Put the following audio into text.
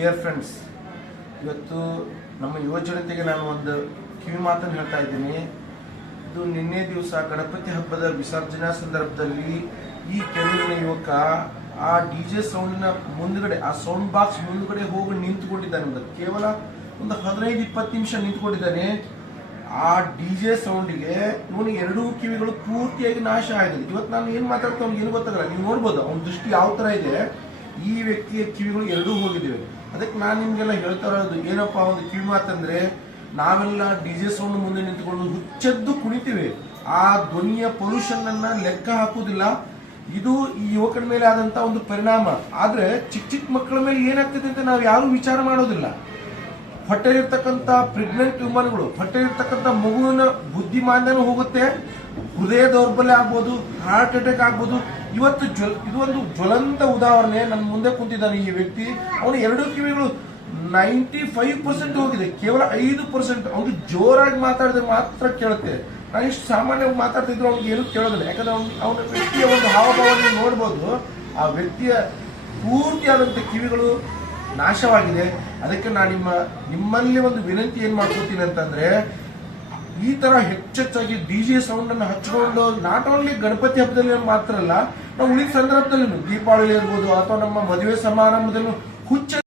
Dear friends, ಇವತ್ತು ನಮ್ಮ ಯುವ ಜನತೆಗೆ ನಾನು ಒಂದು ಕಿವಿ ಮಾತನ್ನು ಹೇಳ್ತಾ ಇದ್ದೀನಿ. ಇದು ನಿನ್ನೆ ದಿವಸ ಗಣಪತಿ ಹಬ್ಬದ ವಿಸರ್ಜನಾ ಸಂದರ್ಭದಲ್ಲಿ ಈ ಕೆರೂರಿನ ಯುವಕ ಆ ಡಿಜೆ ಸೌಂಡಿನ ಮುಂದ್ಗಡೆ, ಆ ಸೌಂಡ್ ಬಾಕ್ಸ್ ಮುಂದ್ಗಡೆ ಹೋಗಿ ನಿಂತುಕೊಂಡಿದ್ದಾನೆ. ಕೇವಲ ಒಂದು 15-20 ನಿಮಿಷ ನಿಂತುಕೊಂಡಿದ್ದಾನೆ. ಆ ಡಿಜೆ ಸೌಂಡಿಗೆ ಇವನು ಎರಡೂ ಕಿವಿಗಳು ಪೂರ್ತಿಯಾಗಿ ನಾಶ ಆಗಿದೆ. ಇವತ್ತು ನಾನು ಏನ್ ಮಾತಾಡ್ತಾ ಅವ್ನಿಗೆ ಏನು ಗೊತ್ತಾಗಲ್ಲ. ನೀವು ನೋಡ್ಬೋದು ಅವನ ದೃಷ್ಟಿ ಯಾವ ತರ ಇದೆ. ಈ ವ್ಯಕ್ತಿಯ ಕಿವಿಗಳು ಎರಡೂ ಹೋಗಿದ್ದೇವೆ. ಅದಕ್ಕೆ ನಾನು ನಿಮ್ಗೆಲ್ಲ ಹೇಳ್ತಾ ಇರೋದು ಏನಪ್ಪ ಒಂದು ಕಿವಿ ಮಾತಂದ್ರೆ, ನಾವೆಲ್ಲ ಡಿಜೆ ಸೌಂಡ್ ಮುಂದೆ ನಿಂತುಕೊಂಡು ಹುಚ್ಚೆದ್ದು ಕುಣಿತೀವಿ. ಆ ಧ್ವನಿಯ ಪೊಲ್ಯೂಷನ್ ಅನ್ನ ಲೆಕ್ಕ ಹಾಕುವುದಿಲ್ಲ. ಇದು ಈ ಯುವಕರ ಮೇಲೆ ಆದಂತ ಒಂದು ಪರಿಣಾಮ. ಆದ್ರೆ ಚಿಕ್ಕ ಮಕ್ಕಳ ಮೇಲೆ ಏನಾಗ್ತದೆ ಅಂತ ನಾವು ಯಾರು ವಿಚಾರ ಮಾಡೋದಿಲ್ಲ. ಹೊಟ್ಟೆಲಿರ್ತಕ್ಕಂಥ ಪ್ರೆಗ್ನೆಂಟ್ ವುಮನ್ಗಳು, ಹೊಟ್ಟೆಲಿರ್ತಕ್ಕಂಥ ಮಗುವಿನ ಬುದ್ಧಿಮಾಂದ್ಯನೂ ಹೋಗುತ್ತೆ, ಹೃದಯ ದೌರ್ಬಲ್ಯ ಆಗ್ಬೋದು, ಹಾರ್ಟ್ ಅಟ್ಯಾಕ್ ಆಗ್ಬೋದು. ಇವತ್ತು ಇದು ಒಂದು ಜ್ವಲಂತ ಉದಾಹರಣೆ. ನನ್ನ ಮುಂದೆ ಕುಂತಿದ್ದಾನೆ ಈ ವ್ಯಕ್ತಿ. ಅವನು ಎರಡೂ ಕಿವಿಗಳು 95% ಹೋಗಿದೆ, ಕೇವಲ 5% ಅವ್ನಿಗೆ ಜೋರಾಗಿ ಮಾತಾಡಿದ್ರೆ ಮಾತ್ರ ಕೇಳುತ್ತೆ. ನಾನು ಇಷ್ಟು ಸಾಮಾನ್ಯವಾಗಿ ಮಾತಾಡ್ತಿದ್ರು ಅವ್ನಿಗೆ ಏನು ಕೇಳೋದಿಲ್ಲ. ಯಾಕಂದ್ರೆ ಅವನ ವ್ಯಕ್ತಿಯ ಒಂದು ಹಾವಭಾವ ನೋಡ್ಬೋದು. ಆ ವ್ಯಕ್ತಿಯ ಪೂರ್ತಿಯಾದಂಥ ಕಿವಿಗಳು ನಾಶವಾಗಿದೆ. ಅದಕ್ಕೆ ನಾನು ನಿಮ್ಮಲ್ಲಿ ಒಂದು ವಿನಂತಿ ಏನ್ ಮಾಡ್ಕೋತೀನಿ ಅಂತಂದ್ರೆ, ಈ ತರ ಹೆಚ್ಚೆಚ್ಚಾಗಿ ಡಿಜೆ ಸೌಂಡ್ ಅನ್ನು ಹಚ್ಕೊಂಡು ನಾಟ್ ಓನ್ಲಿ ಗಣಪತಿ ಹಬ್ಬದಲ್ಲಿ ಮಾತ್ರ ಅಲ್ಲ, ನಾವು ಉಳಿದ ಸಂದರ್ಭದಲ್ಲಿ ದೀಪಾವಳಿ ಇರ್ಬೋದು ಅಥವಾ ನಮ್ಮ ಮದುವೆ ಸಮಾರಂಭದಲ್ಲೂ ಹುಚ್ಚ